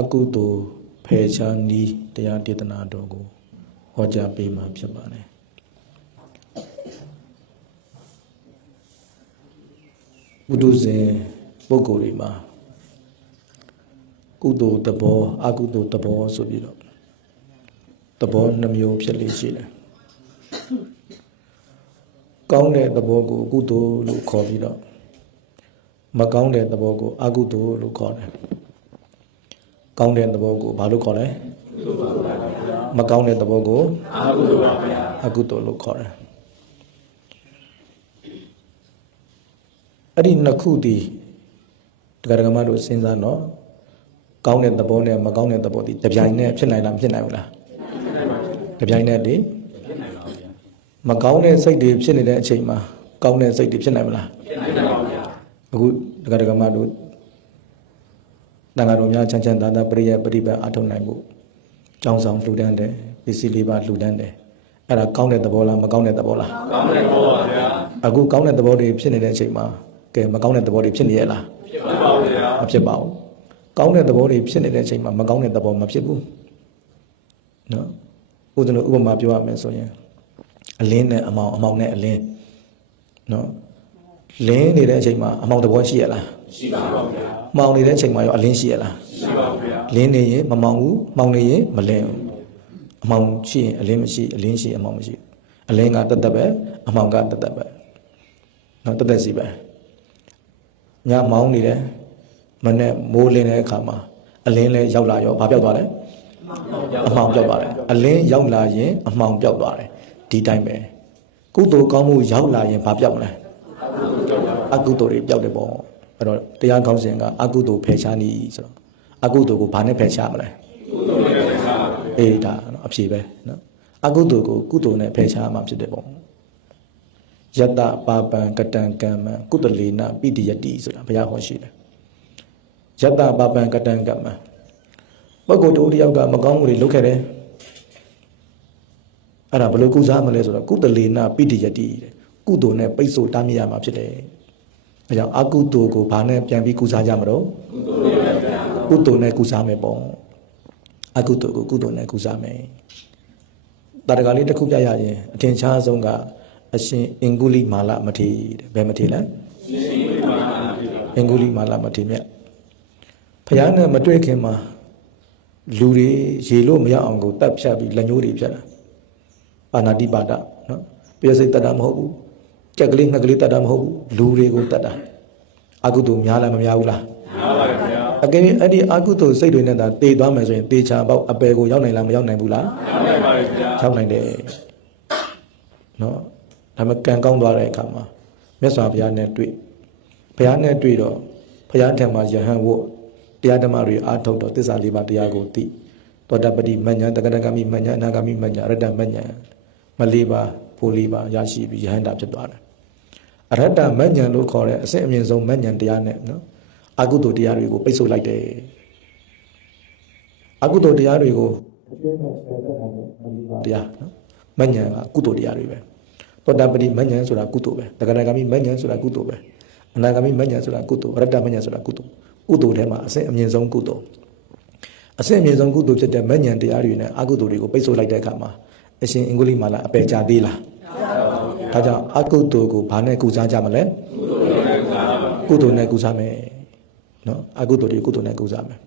အကုသိုလ်ဖယ်ရှားနီးတရားဒေသနာတော်ကိုဟောကြားပေးမှာဖြစ်ပါတယ်ဘုဒ္ဓဇင်ပုဂ္ဂိုလ်တွေမှာကုသိုလ်တဘောအကုသိုလ်တဘောဆိုပြီးတော့တဘောနှမျိုးဖြစ်လေရှိတယ်ကောင်းတဲ့သဘောကိုအကုသိုလ်လို့ခေါ်ပြီးတော့မကောင်းတဲ့သဘောကိုအကုသိုလ်လို့ခေါ်တယ်။ ကောင်းတဲ့သဘောကိုဘာလို့ခေါ်လဲ။မကောင်းတဲ့သဘောကိုအကုသိုလ်ပါဗျာ။အကုသိုလ်လို့ခေါ်တယ်။အဲ့ဒီနှစ်ခုတည်တရားဓမ္မတို့စဉ်းစားတော့ကောင်းတဲ့သဘောနဲ့မကောင်းတဲ့သဘောတည်တပြိုင်နက်ဖြစ်နိုင်လားမဖြစ်နိုင်ဘူးလား။တပြိုင်နက်တည်မကောင်းတဲ့စိတ်တွေဖြစ်နေတဲ့အချိန်မှာကောင်းတဲ့စိတ်တွေဖြစ်နိုင်မလားဖြစ်နိုင်ပါဘူးဗျာအခုဒကာဒကာမတို့ တန်ဃာတော်များချမ်းချမ်းသာသာပရိယပရိပတ်အထောက်နိုင်ဖို့ကြောင်းဆောင်လှူဒန်းတယ်ပစ္စည်းလေးပါလှူဒန်းတယ်အဲ့ဒါကောင်းတဲ့သဘောလားမကောင်းတဲ့သဘောလားကောင်းတဲ့သဘောပါဗျာအခုကောင်းတဲ့သဘောတွေဖြစ်နေတဲ့အချိန်မှာကဲမကောင်းတဲ့သဘောတွေဖြစ်နေရဲ့လားဖြစ်ပါပါဗျာမဖြစ်ပါဘူးကောင်းတဲ့သဘောတွေဖြစ်နေတဲ့အချိန်မှာမကောင်းတဲ့သဘောမဖြစ်ဘူးနော်ဥဒ္ဒနဥပမာပြောရမယ်ဆိုရင်အလင်းနဲ့အမောင်အမောင်နဲ့အလင်းနော် လင်းနေတဲ့အချိန်မှာအမောင်တဘောရှိရလားရှိပါပါဗျာမောင်နေတဲ့အချိန်မှာရောအလင်းရှိရလားရှိပါဗျာလင်းနေရင်မမောင်ဘူးမောင်နေရင်မလင်းဘူးအမောင်ရှိရင်အလင်းမရှိအလင်းရှိအမောင်မရှိအလင်းကတတ်တတ်ပဲအမောင်ကတတ်တတ်ပဲနော်တတ်တတ်စီပဲညမောင်းနေတယ်မနဲ့မိုးလင်းတဲ့အခါမှာအလင်းလဲရောက်လာရောဘာပြောက်သွားလဲအမောင်ပြောက်သွားတယ်အလင်းရောက်လာရင်အမောင်ပြောက်သွားတယ်ဒီတိုင်းပဲကုသိုလ်ကောင်းမှုရောက်လာရင်ဘာပြောက်မလဲ အကုသိုလ်တွေပြောက်တယ်ပေါ့အဲ့တော့တရားကောင်းစဉ်ကအကုသိုလ်ဖယ်ရှားနည်းဆိုတော့အကုသိုလ်ကိုဘာနဲ့ဖယ်ရှားမလဲကုသိုလ်နဲ့ဖယ်ရှားအေးဒါနော်အဖြေပဲနော်အကုသိုလ်ကိုကုသိုလ်နဲ့ဖယ်ရှားမှဖြစ်တယ်ပေါ့ယတပါပံကတံကမ္မံကုတလေနပိတိယတိဆိုတာဘုရားဟောရှိတယ်ယတပါပံကတံကမ္မံပုဂ္ဂိုလ်တို့တယောက်ကမကောင်းမှုတွေလုပ်ခဲ့တယ်အဲ့ဒါဘယ်လိုကုစားမလဲဆိုတော့ကုတလေနပိတိယတိတဲ့ကုသိုလ်နဲ့ပိတ်ဆို့တားမြစ်ရမှာဖြစ်တယ်။ အဲကြောင့်အကုသိုလ်ကိုဘာနဲ့ပြန်ပြီးကုစားကြမလို့ကုသိုလ်နဲ့ကုစားမယ်ပေါ့။အကုသိုလ်ကိုကုသိုလ်နဲ့ကုစားမယ်။တာတကလေးတစ်ခုပြရရင်အထင်ရှားဆုံးကအရှင်အင်္ဂုလိမာလမထေရတဲ့ဘယ်မထေရလဲ။အင်္ဂုလိမာလမထေရမြတ်ဖယားနဲ့မတွေ့ခင်မှာလူတွေရေလို့မရအောင်ကိုတတ်ဖြတ်ပြီးလက်ညှိုးတွေဖြတ်တာ။ပါဏာတိပါဒနော်။ပြည့်စိတ်တတ်တာမဟုတ်ဘူး။ ကြက်ကလေးငှက်ကလေးတတ်တာမဟုတ်ဘူး။လူတွေကိုတတ်တာ။အကုသိုလ်များလားမများဘူးလား။များပါဗျာ။အကယ်၍အဲ့ဒီအကုသိုလ်စိတ်တွေနဲ့သာတည်သွားမယ်ဆိုရင်တေချာပေါက်အပယ်ကိုရောက်နိုင်လားမရောက်နိုင်ဘူးလား။ရောက်နိုင်ပါဗျာ။ရောက်နိုင်တယ်။နော်။ဒါမှကံကောင်းသွားတဲ့အခါမှာမြတ်စွာဘုရားနဲ့တွေ့ဘုရားနဲ့တွေ့တော့ဘုရားထံမှာယဟန်ဝတ်တရားဓမ္မတွေအားထုတ်တော့သစ္စာလေးပါးတရားကိုသိသောတပတိမဉ္ဇဉ်တက္ကတဂမိမဉ္ဇဉ်အနာဂမိမဉ္ဇဉ်အရတ္တမဉ္ဇဉ်မလေးပါဖိုလေးပါရရှိပြီးယဟန္တာဖြစ်သွားတယ် အရတ္တမဉ္ဇဉ်လို့ခေါ်တဲ့အစစ်အမြင့်ဆုံးမဉ္ဇဉ်တရားနဲ့နော်အကုသိုလ်တရားတွေကိုပိတ်ဆို့လိုက်တယ်အကုသိုလ်တရားတွေကိုတရားနော်မဉ္ဇဉ်ကကုသိုလ်တရားတွေပဲသောတပတိမဉ္ဇဉ်ဆိုတာကုသိုလ်ပဲတက္ကတဂမိမဉ္ဇဉ်ဆိုတာကုသိုလ်ပဲအနာဂမိမဉ္ဇဉ်ဆိုတာကုသိုလ်အရတ္တမဉ္ဇဉ်ဆိုတာကုသိုလ်ကုသိုလ်ထဲမှာအစစ်အမြင့်ဆုံးကုသိုလ်အစစ်အမြင့်ဆုံးကုသိုလ်ဖြစ်တဲ့မဉ္ဇဉ်တရားတွေနဲ့အကုသိုလ်တွေကိုပိတ်ဆို့လိုက်တဲ့အခါမှာအရှင်အင်္ဂုလိမာလာအပယ်ကြသေးလား ဒါကြောင့်အကုသိုလ်ကိုဘာနဲ့ကုစားကြမလဲကုသိုလ်နဲ့ကုစားမယ်နော်အကုသိုလ်တွေကုသိုလ်နဲ့ကုစားမယ်